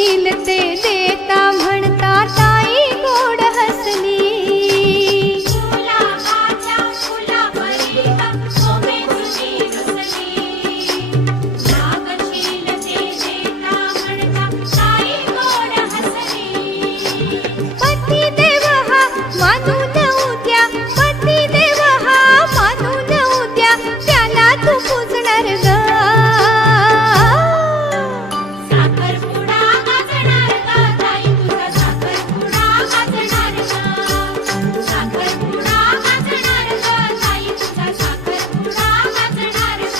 घेशील ते देता म्हणता ताई गोड हसली. गुलाबाच्या फुलापरीत शोभे तुझी रुसली. मागशील ते देता म्हणता ताई गोड हसली. पती देव हा मानून उद्या, पती देव हा मानून उद्या, त्याला तू पूजणार ग. साखरपुडा गाजणार ग ताई तुझा साखरपुडा गाजणार ग. साखरपुडा गाजणार ग ताई तुझा साखरपुडा गाजणार ग.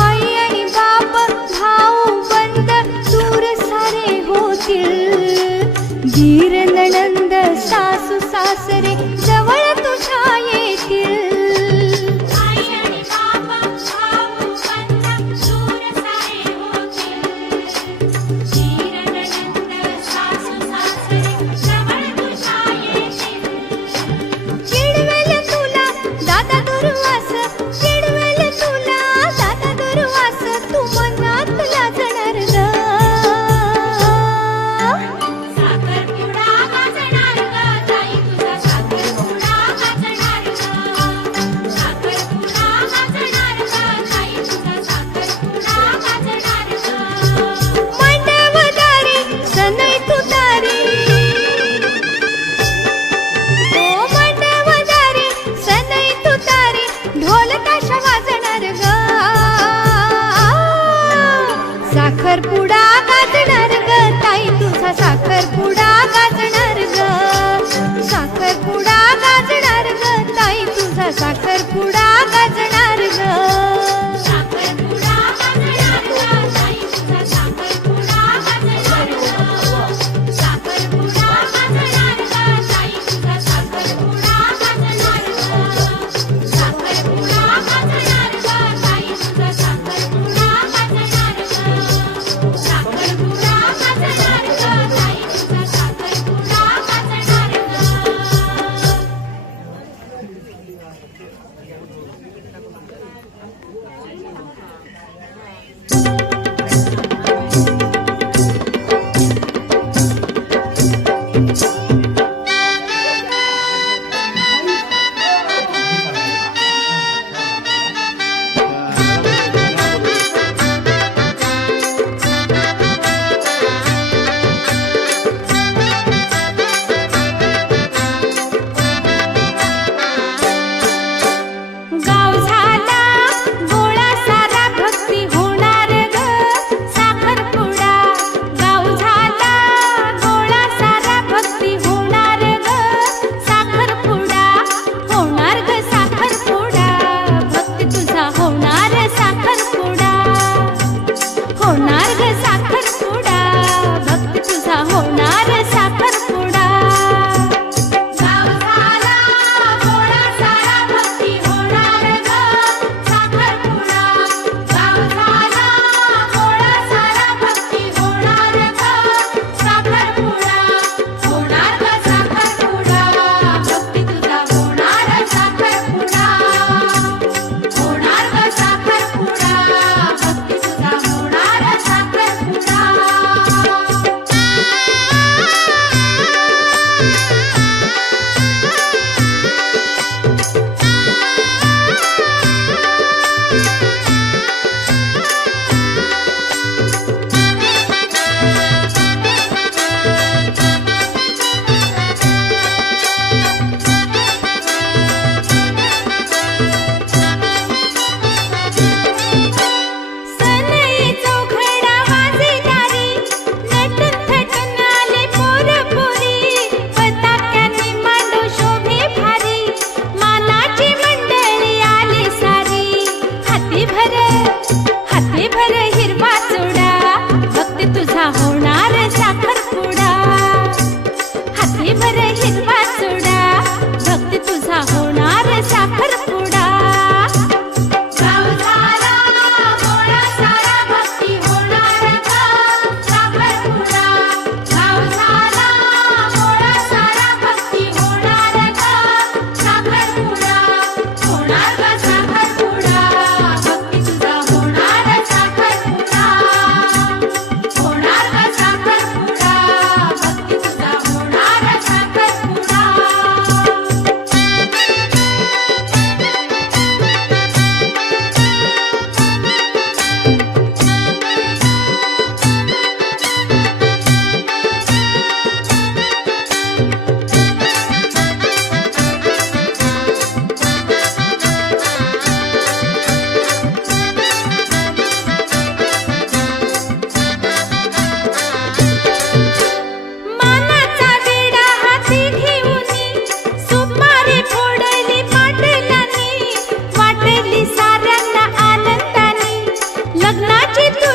आई आणि बाप भाऊ बंद दूर सारे होतील. दीर नणंद सासू सासरे जवळ तुझ्या येतील. आई आणि बाप भाऊ बंद दूर सारे होतील. दीर नणंद सासू सासरे जवळ तुझ्या येतील. चिडवेल तुला दादा दुर्वास, चिडवेल तुला दादा दुर्वास, तू मनात लाजणार ग. साखरपुडा गाजणार ग ताई तुझा साखरपुडा गाजणार ग. साखरपुडा गाजणार ग ताई तुझा साखरपुडा गाजणार ग. मांडवदारी सनई तुतारी, ओ मांडवदारी सनई तुतारी, ढोल ताशा वाजणार ग. साखरपुडा गाजणार ग ताई तुझा साखरपुडा गाजणार ग. साखरपुडा गाजणार ग ताई तुझा साखरपुडा गाजणार ग. साखरपुडा गाजणार ग ताई तुझा साखरपुडा गाजणार ग. साखरपुडा गाजणार ग ताई तुझा साखरपुडा गाजणार ग. साखरपुडा गाजणार ग ताई तुझा साखरपुडा गाजणार ग. साखरपुडा गाजणार ग ताई तुझा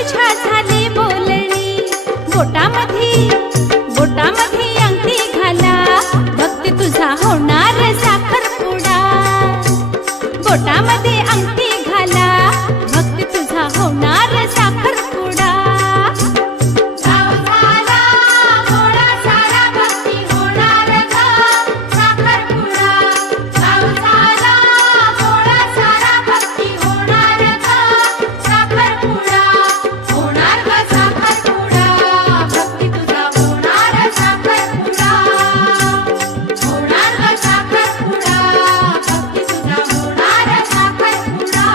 तुझ्या झाली बोलणी, बोटामध्ये अंगठी घाला, भक्ती तुझा होणार साखरपुडा. बोटामध्ये अंगठी घाला, भक्ती तुझा होणार साखरपुडा. गाव झाला गोळा सारा भक्ती होणार ग साखरपुडा. गाव झाला गोळा सारा भक्ती होणार ग साखरपुडा. होणार ग साखरपुडा, भक्ती तुझा होणार साखरपुडा. होणार ग साखरपुडा, भक्ती तुझा होणार साखरपुडा.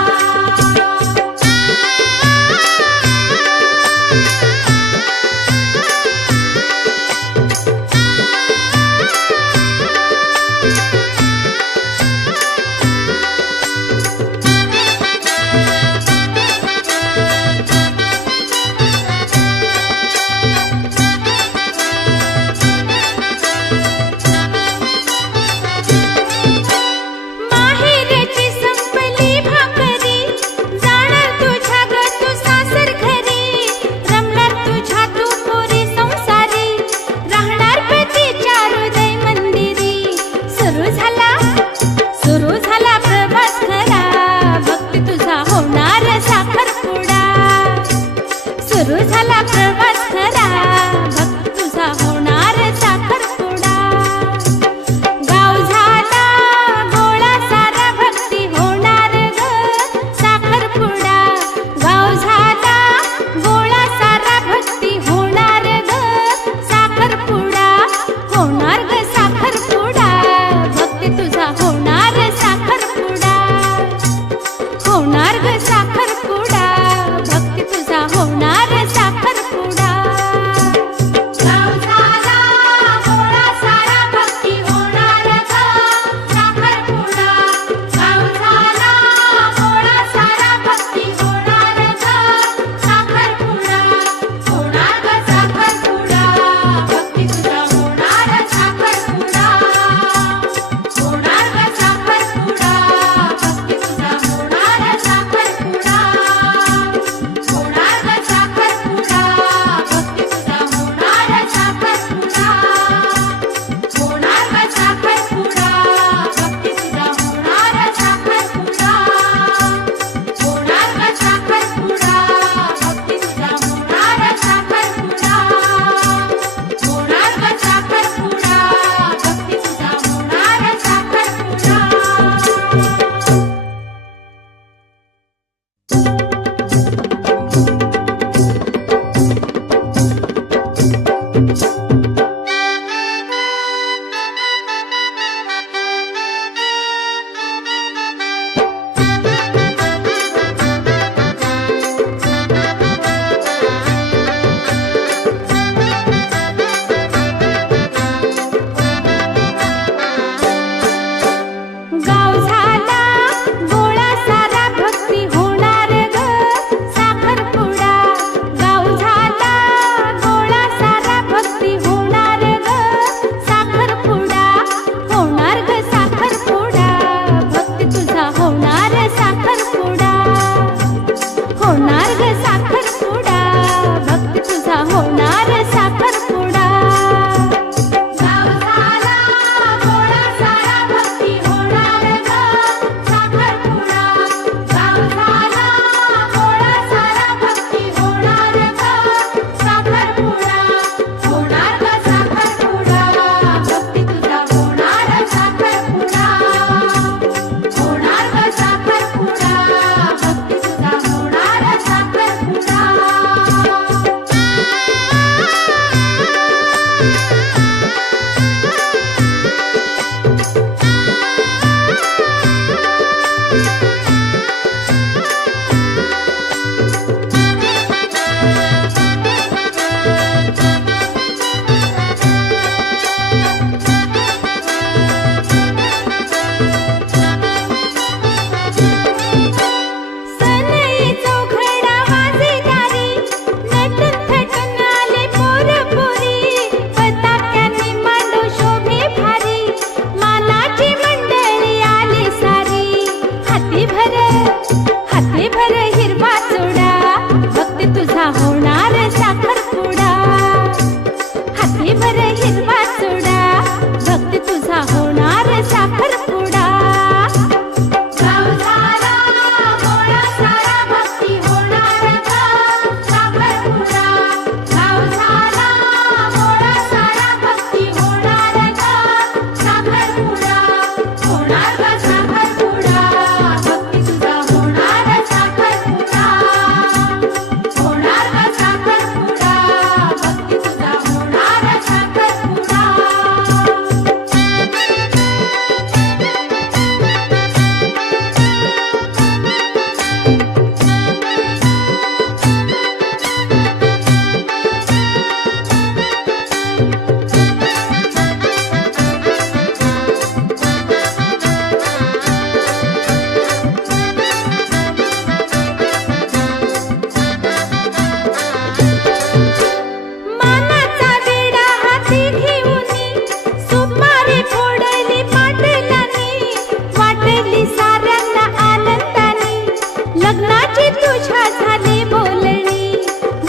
माहेरची संपली भाकरी, जाणार तुझ्या ग तू सासर घरी. रमणार तुझ्या तू पोरी संसारी, राहणार पतीच्या हृदय मंदिरी. सुरू झाला प्रवास खरा, भक्ती तुझा होणार साखरपुडा. सुरू झाला प्रवास खरा, भक्ती तुझा होणार साखरपुडा. गाव झाला गोळा सारा भक्ती होणार ग साखरपुडा. गाव झाला गोळा सारा भक्ती होणार ग साखरपुडा. होणार ग साखरपुडा, भक्ती तुझा होणार साखरपुडा. होणार ग साखरपुडा, भक्ती तुझा होणार साखरपुडा. गाव झाला गोळा सारा भक्ती होणार ग साखरपुडा. गाव झाला गोळा सारा भक्ती होणार ग साखरपुडा. होणार ग साखरपुडा, भक्ती तुझा होणार साखरपुडा. होणार ग साखरपुडा, भक्ती तुझा होणार साखरपुडा. होणार ग साखरपुडा, भक्ती तुझा होणार साखरपुडा. होणार ग साखरपुडा, भक्ती तुझा होणार साखरपुडा. होणार ग साखरपुडा, भक्ती तुझा होणार साखरपुडा. होणार ग साखरपुडा, भक्ती तुझा होणार गाव झाला गोळा सारा भक्ती होणार ग साखरपुडा. गाव झाला गोळा सारा भक्ती होणार ग साखरपुडा. होणार ग साखरपुडा, भक्ती तुझा होणार साखरपुडा. होणार ग साखरपुडा, भक्ती तुझा होणार साखरपुडा. गाव झाला गोळा सारा भक्ती होणार ग साखरपुडा. गाव झाला गोळा सारा भक्ती होणार ग साखरपुडा. होणार ग साखरपुडा, भक्ती तुझा होणार साखरपुडा. होणार ग साखरपुडा, भक्ती तुझा होणार साखरपुडा.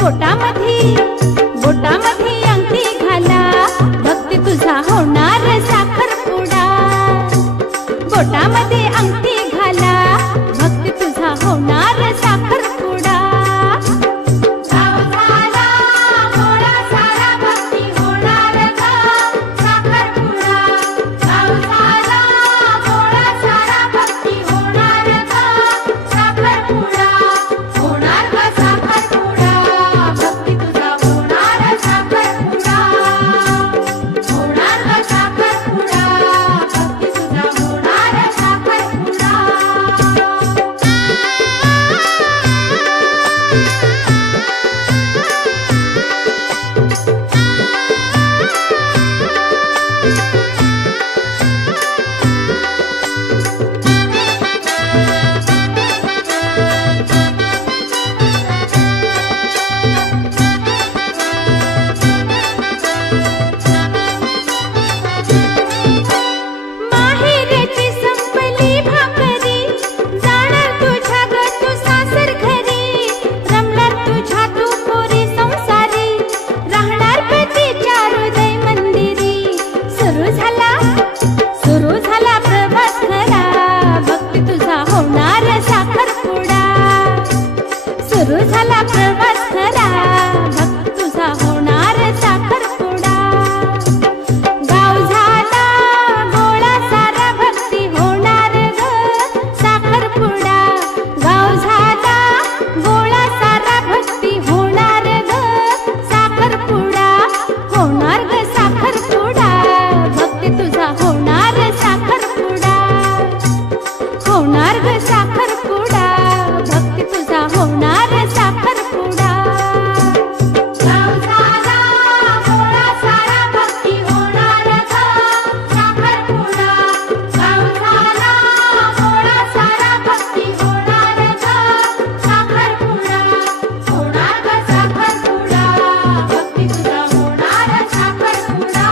बोटामध्ये अंगठी घाला, भक्ती तुझा होणार साखरपुडा. बोटामध्ये अंगठी घाला, भक्ती तुझा होणार साखरपुडा. गाव झाला गोळा सारा भक्ती होणार ग साखरपुडा. गाव झाला गोळा सारा भक्ती होणार ग साखरपुडा. होणार ग साखरपुडा, भक्ती तुझा होणार साखरपुडा. होणार ग साखरपुडा, भक्ती तुझा होणार साखरपुडा. माहेरची संपली भाकरी, जाणार तुझ्या ग तू सासर घरी. रमणार तुझ्या तू पोरी संसारी, राहणार पतीच्या हृदय मंदिरी. सुरू झाला प्रवास खरा, भक्ती तुझा होणार साखरपुडा. सुरू झाला प्रवास खरा, भक्ती तुझा होणार साखरपुडा. गाव झाला गोळा सारा, भक्ती होणार ग साखरपुडा. गाव झाला गोळा सारा, भक्ती होणार ग साखरपुडा. होणार ग साखरपुडा, भक्ती तुझा होणार साखरपुडा. होणार ग साखरपुडा, भक्ती तुझा होणार साखरपुडा. गाव झाला गोळा सारा भक्ती होणार ग साखरपुडा. गाव झाला गोळा सारा भक्ती होणार ग साखरपुडा. होणार ग साखरपुडा, भक्ती तुझा होणार साखरपुडा.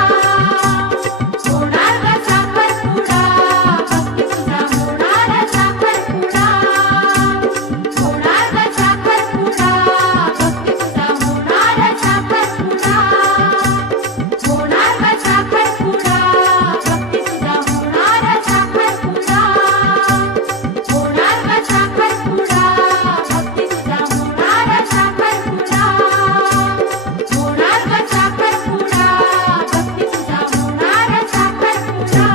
होणार ग साखरपुडा, भक्ती तुझा होणार साखरपुडा. होणार ग साखरपुडा, भक्ती तुझा होणार साखरपुडा. होणार ग साखरपुडा, भक्ती तुझा होणार साखरपुडा. होणार ग साखरपुडा, भक्ती तुझा होणार साखरपुडा. होणार ग साखरपुडा, भक्ती तुझा होणार साखरपुडा.